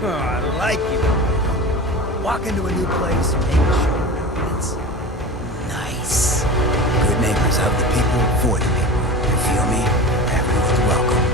I like you. Walk into a new place and make sure it's nice. Good neighbors of the people, for the people. You feel me? Everyone's welcome.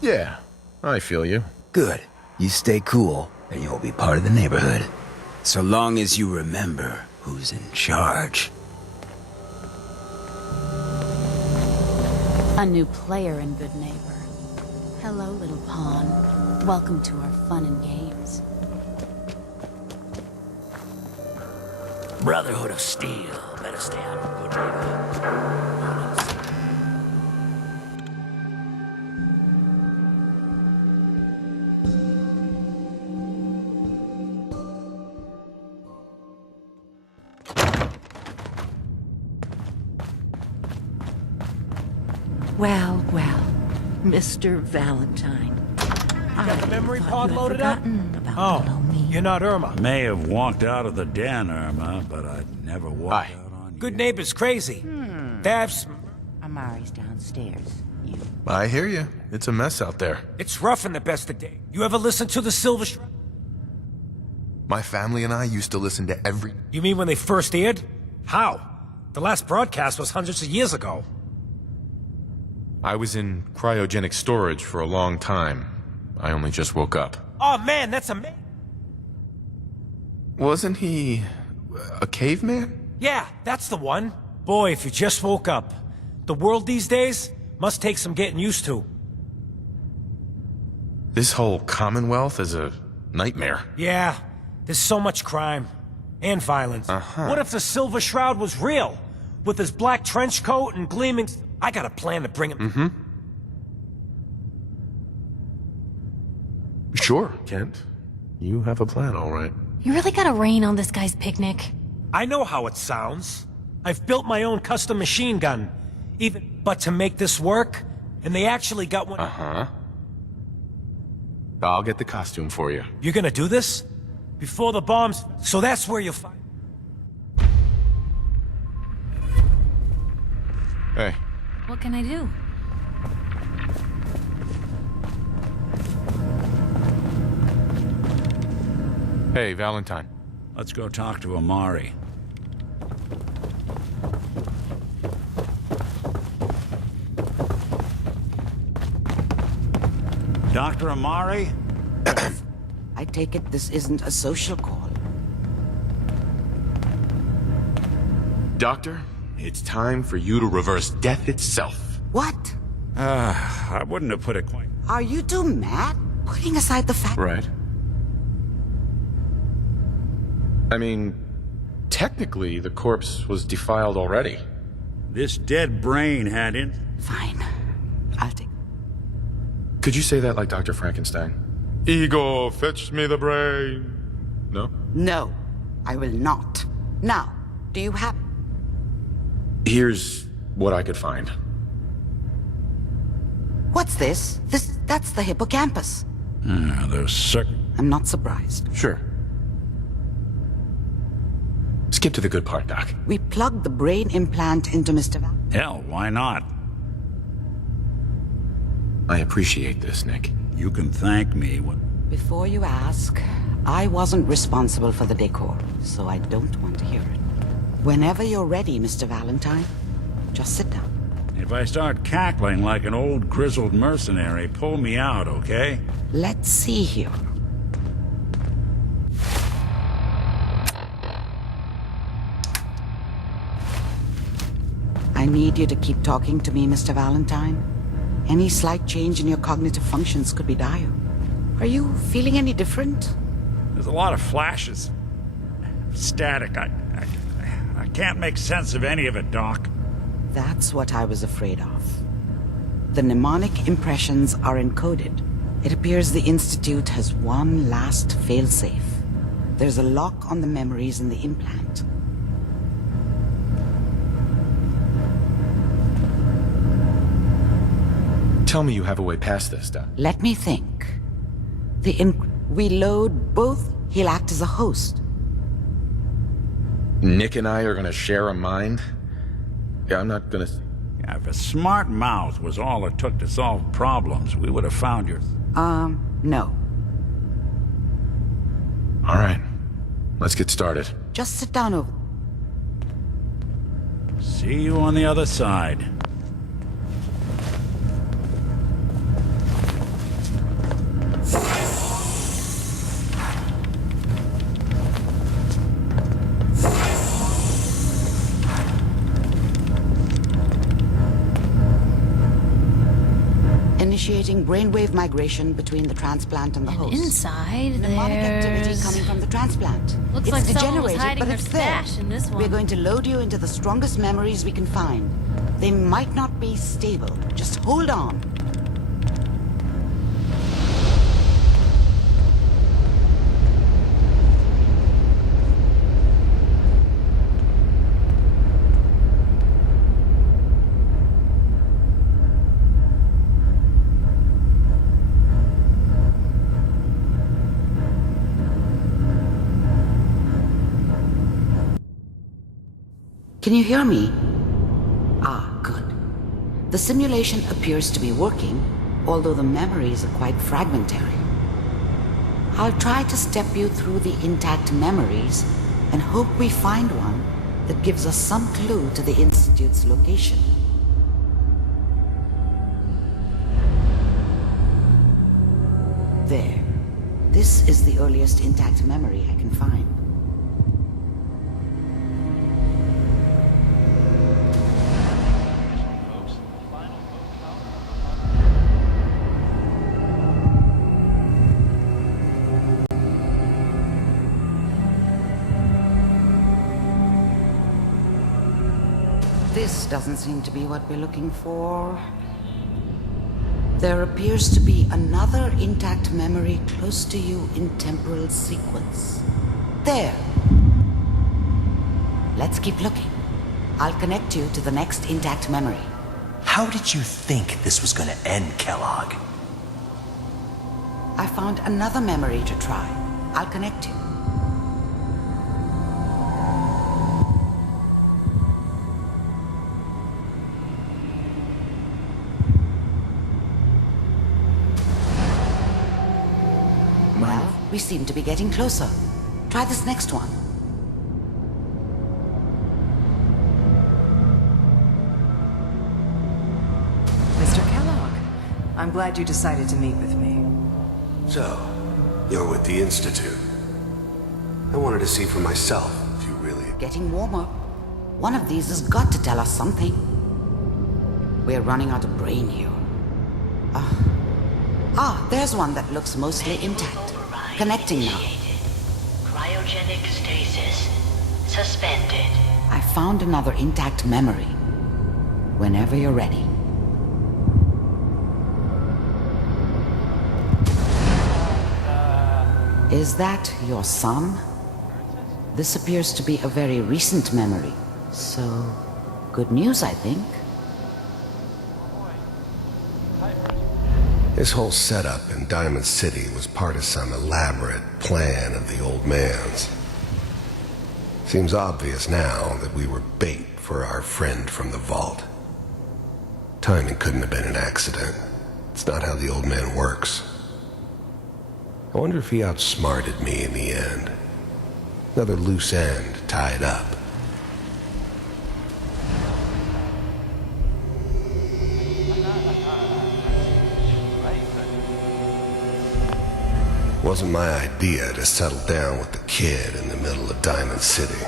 Yeah, I feel you. Good. You stay cool, and you'll be part of the neighborhood. So long as you remember who's in charge. A new player and good neighbor. Hello, little pawn. Welcome to our fun and games. Brotherhood of Steel. Better stay out of good neighborhood. Well, well, Mr. Valentine. Got the memory pod loaded up? About little me. You're not Irma. May have walked out of the den, Irma, but I'd never walked out on you. Good neighbor's crazy. They have some... Amari's downstairs. You. I hear you. It's a mess out there. It's rough in the best of days. You ever listen to the Silver Shroud? My family and I used to listen to every... You mean when they first aired? How? The last broadcast was hundreds of years ago. I was in cryogenic storage for a long time. I only just woke up. Oh man, that's amazing. Wasn't he... a caveman? Yeah, that's the one. Boy, if you just woke up. The world these days must take some getting used to. This whole Commonwealth is a nightmare. Yeah, there's so much crime. And violence. What if the Silver Shroud was real? With his black trench coat and gleaming... I got a plan to bring him... Sure, Kent. You have a plan, all right. You really gotta rain on this guy's picnic. I know how it sounds. I've built my own custom machine gun. But to make this work, and they actually got one... I'll get the costume for you. You're gonna do this? Before the bombs... So that's where you'll find... Hey. What can I do? Hey, Valentine. Let's go talk to Amari. Dr. Amari? I take it this isn't a social call. Doctor, it's time for you to reverse death itself. What? I wouldn't have put it quite... Are you two mad? Putting aside the fact... Right. I mean, technically, the corpse was defiled already. This dead brain had in... Fine. I'll take... Could you say that like Dr. Frankenstein? Ego, fetch me the brain. No? No, I will not. Now, do you have... Here's what I could find. What's this? That's the hippocampus. There's certain... I'm not surprised. Sure. Skip to the good part, Doc. We plugged the brain implant into Mr. Val. Hell, why not? I appreciate this, Nick. You can thank me when... Before you ask, I wasn't responsible for the decor, so I don't want to hear it. Whenever you're ready, Mr. Valentine, just sit down. If I start cackling like an old grizzled mercenary, pull me out, okay? Let's see here. I need you to keep talking to me, Mr. Valentine. Any slight change in your cognitive functions could be dire. Are you feeling any different? There's a lot of flashes. Static. I can't make sense of any of it, Doc. That's what I was afraid of. The mnemonic impressions are encoded. It appears the Institute has one last failsafe. There's a lock on the memories in the implant. tell me you have a way past this, Doc. Let me think. We load both. He'll act as a host. Nick and I are gonna share a mind? Yeah, I'm not gonna... Yeah, if a smart mouth was all it took to solve problems, we would have found your... No. All right. Let's get started. Just sit down over... See you on the other side. Initiating brainwave migration between the transplant and the host. Inside, Mnemonic activity there's... coming from the transplant. Looks It's like someone was degenerated, hiding but their it's there. stash in this one. We're going to load you into the strongest memories we can find. They might not be stable. Just hold on. Can you hear me? Ah, good. The simulation appears to be working, although the memories are quite fragmentary. I'll try to step you through the intact memories and hope we find one that gives us some clue to the Institute's location. There. This is the earliest intact memory I can find. This doesn't seem to be what we're looking for. There appears to be another intact memory close to you in temporal sequence. There. Let's keep looking. I'll connect you to the next intact memory. How did you think this was gonna end, Kellogg? I found another memory to try. I'll connect you. Well, we seem to be getting closer. Try this next one. Mr. Kellogg, I'm glad you decided to meet with me. So, you're with the Institute. I wanted to see for myself if you really... Getting warmer. One of these has got to tell us something. We're running out of brain here. There's one that looks mostly intact. Connecting now. Cryogenic stasis suspended. I found another intact memory. Whenever you're ready. Is that your son? This appears to be a very recent memory. So, good news, I think. This whole setup in Diamond City was part of some elaborate plan of the old man's. Seems obvious now that we were bait for our friend from the vault. Timing couldn't have been an accident. It's not how the old man works. I wonder if he outsmarted me in the end. Another loose end tied up. Wasn't my idea to settle down with the kid in the middle of Diamond City.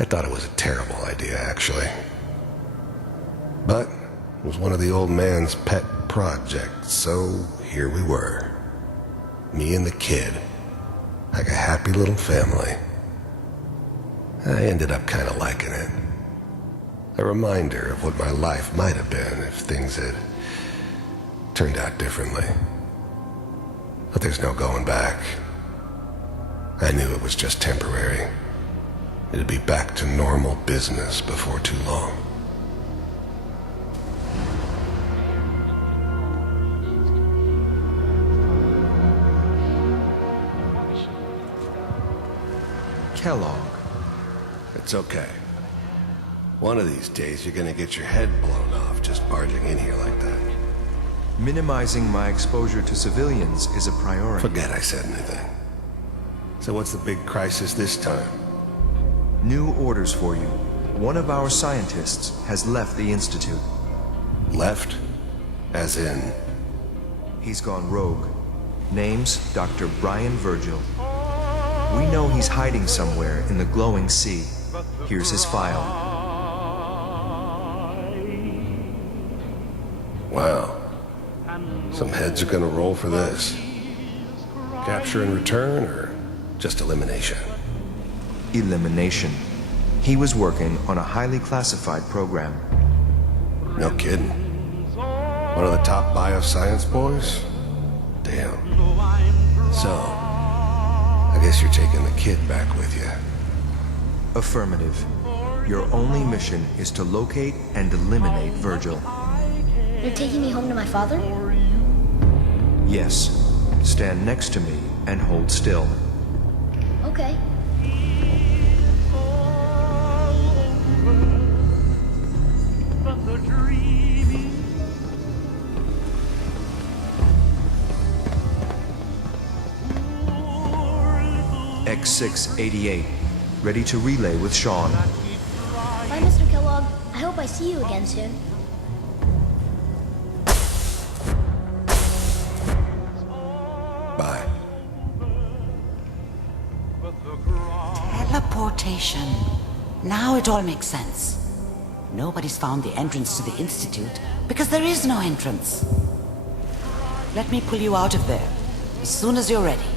I thought it was a terrible idea, actually. But it was one of the old man's pet projects, so here we were. Me and the kid, like a happy little family. I ended up kind of liking it. A reminder of what my life might have been if things had turned out differently. But there's no going back. I knew it was just temporary. It'd be back to normal business before too long. Kellogg. It's okay. One of these days you're gonna get your head blown off just barging in here like that. Minimizing my exposure to civilians is a priority. Forget I said anything. So what's the big crisis this time? New orders for you. One of our scientists has left the Institute. Left? As in? He's gone rogue. Name's Dr. Brian Virgil. We know he's hiding somewhere in the glowing sea. Here's his file. Wow. Some heads are gonna roll for this. Capture and return, or just elimination? Elimination. He was working on a highly classified program. No kidding. One of the top bioscience boys? Damn. So, I guess you're taking the kid back with you. Affirmative. Your only mission is to locate and eliminate Virgil. You're taking me home to my father? Yes. Stand next to me and hold still. Okay. X688. Ready to relay with Shaun. Bye, Mr. Kellogg. I hope I see you again soon. Bye. Teleportation. Now it all makes sense. Nobody's found the entrance to the Institute because there is no entrance. Let me pull you out of there as soon as you're ready.